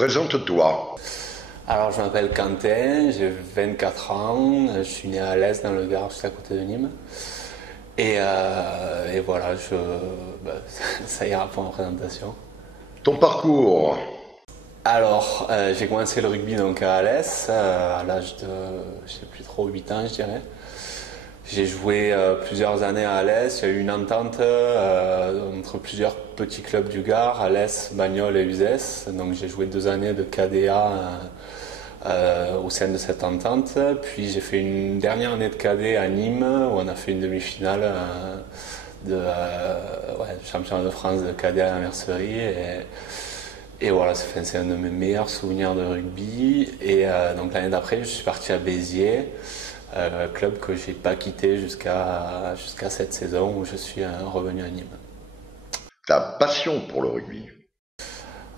Présente-toi. Alors, je m'appelle Quentin, j'ai 24 ans, je suis né à Alès dans le Gard, juste à côté de Nîmes. Et voilà, bah, ça ira pour ma présentation. Ton parcours. Alors, j'ai commencé le rugby donc à Alès, à l'âge de, je sais plus trop, 8 ans, je dirais. J'ai joué plusieurs années à Alès, il y a eu une entente entre plusieurs petits clubs du Gard, Alès, Bagnoles et Uzès. Donc j'ai joué 2 années de KDA au sein de cette entente. Puis j'ai fait une dernière année de cadet à Nîmes où on a fait une demi-finale championnat de France de cadet à la mercerie. Et voilà, c'est un de mes meilleurs souvenirs de rugby. Et donc l'année d'après, je suis parti à Béziers, club que j'ai pas quitté jusqu'à cette saison où je suis revenu à Nîmes. Ta passion pour le rugby.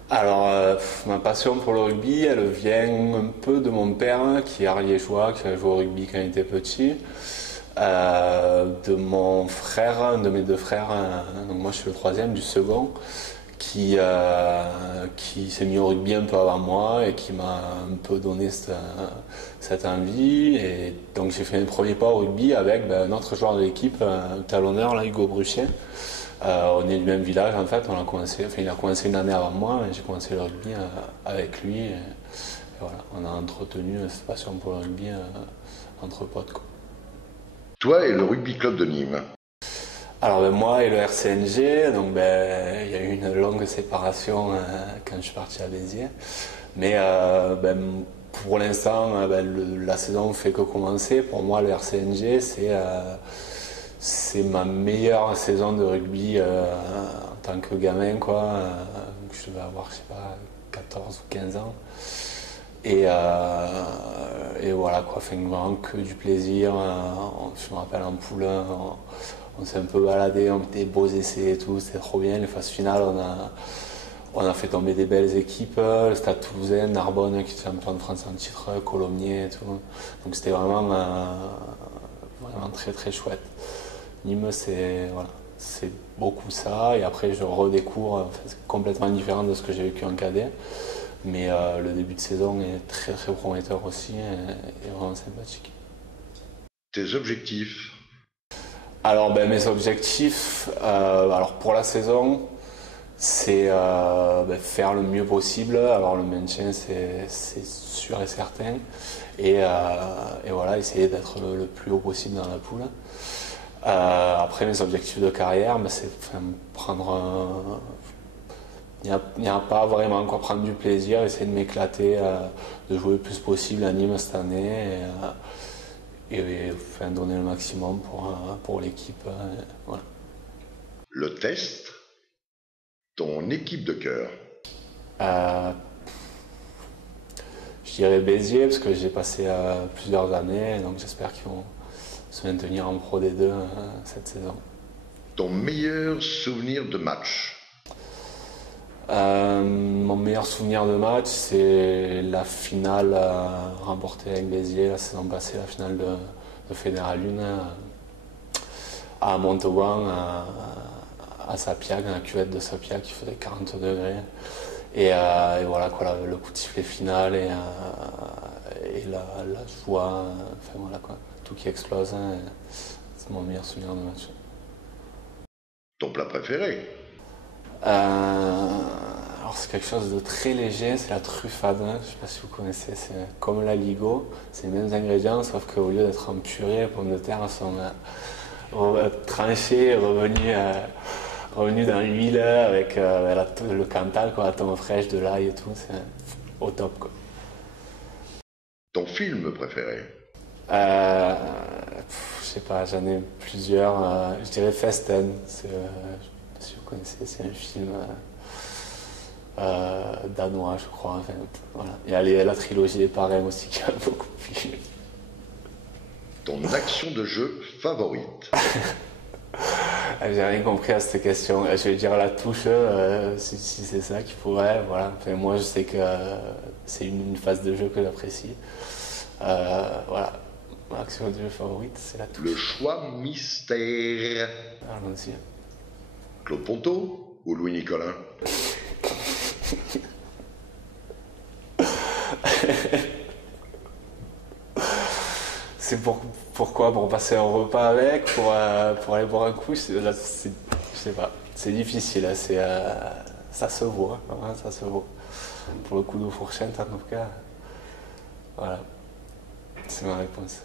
Alors, ma passion pour le rugby, elle vient un peu de mon père qui est ariégeois, qui a joué au rugby quand il était petit. De mon frère, un de mes deux frères, donc moi je suis le troisième du second, qui s'est mis au rugby un peu avant moi et qui m'a un peu donné cette envie. Et donc j'ai fait mes premiers pas au rugby avec un autre joueur de l'équipe, un talonneur, là, Hugo Bruchet. On est du même village en fait, il a commencé une année avant moi, et j'ai commencé le rugby avec lui. Et voilà, on a entretenu cette passion pour le rugby entre potes, quoi. Toi et le rugby club de Nîmes. Alors moi et le RCNG, donc il y a eu une longue séparation quand je suis parti à Béziers. Mais pour l'instant, la saison ne fait que commencer. Pour moi, le RCNG, c'est ma meilleure saison de rugby en tant que gamin, quoi. Je devais avoir, je sais pas, 14 ou 15 ans. Et voilà, quoi, fait vraiment que du plaisir. Je me rappelle en poule, on s'est un peu baladé, on fait des beaux essais et tout, c'était trop bien. Les phases finales, on a fait tomber des belles équipes, le Stade Toulousain, Narbonne qui était champion de France en titre, Colomiers et tout. Donc c'était vraiment très très chouette. Nîmes, c'est beaucoup ça. Et après, je redécouvre, c'est complètement différent de ce que j'ai vécu en cadet. Mais le début de saison est très très prometteur aussi et vraiment sympathique. Tes objectifs. Alors mes objectifs, alors pour la saison, c'est faire le mieux possible. Alors le maintien c'est sûr et certain. Et voilà, essayer d'être le plus haut possible dans la poule. Après mes objectifs de carrière, c'est prendre il n'y a pas vraiment quoi, prendre du plaisir, essayer de m'éclater, de jouer le plus possible à Nîmes cette année et donner le maximum pour l'équipe. Voilà. Le test. Ton équipe de cœur. Euh, je dirais Béziers parce que j'ai passé plusieurs années, donc j'espère qu'ils vont se maintenir en Pro D2 cette saison. Ton meilleur souvenir de match. Mon meilleur souvenir de match, c'est la finale remportée avec Béziers la saison passée, la finale de Fédéral 1 à Montauban, à Sapiac, dans la cuvette de Sapiac qui faisait 40 degrés. Et voilà, quoi, le coup de sifflet final et la joie, enfin voilà, quoi, tout qui explose. C'est mon meilleur souvenir de match. Ton plat préféré. Alors c'est quelque chose de très léger, c'est la truffade. Je ne sais pas si vous connaissez, c'est comme la ligo, c'est les mêmes ingrédients, sauf qu'au lieu d'être en purée, les pommes de terre sont tranchées, revenues dans l'huile avec le Cantal, quoi, la tomate fraîche, de l'ail et tout, c'est au top, quoi. Ton film préféré. Je sais pas, j'en ai plusieurs. Je dirais Festen, je sais pas si vous connaissez, c'est un film danois, je crois. Enfin, voilà. Il y a la trilogie des Parrains aussi qui a beaucoup plu. Ton action de jeu favorite. J'ai rien compris à cette question. Je vais dire la touche, si c'est ça qu'il faudrait. Voilà. Enfin, moi, je sais que c'est une phase de jeu que j'apprécie. Voilà. Mon action de jeu favorite, c'est la touche. Le choix mystère. Allons-y. Claude Ponto ou Louis Nicolin. C'est pourquoi? Pour passer un repas avec, pour aller boire un coup, je sais pas. C'est difficile, hein, ça se vaut, hein, ça se vaut. Pour le coup de fourchette, en tout cas, voilà, c'est ma réponse.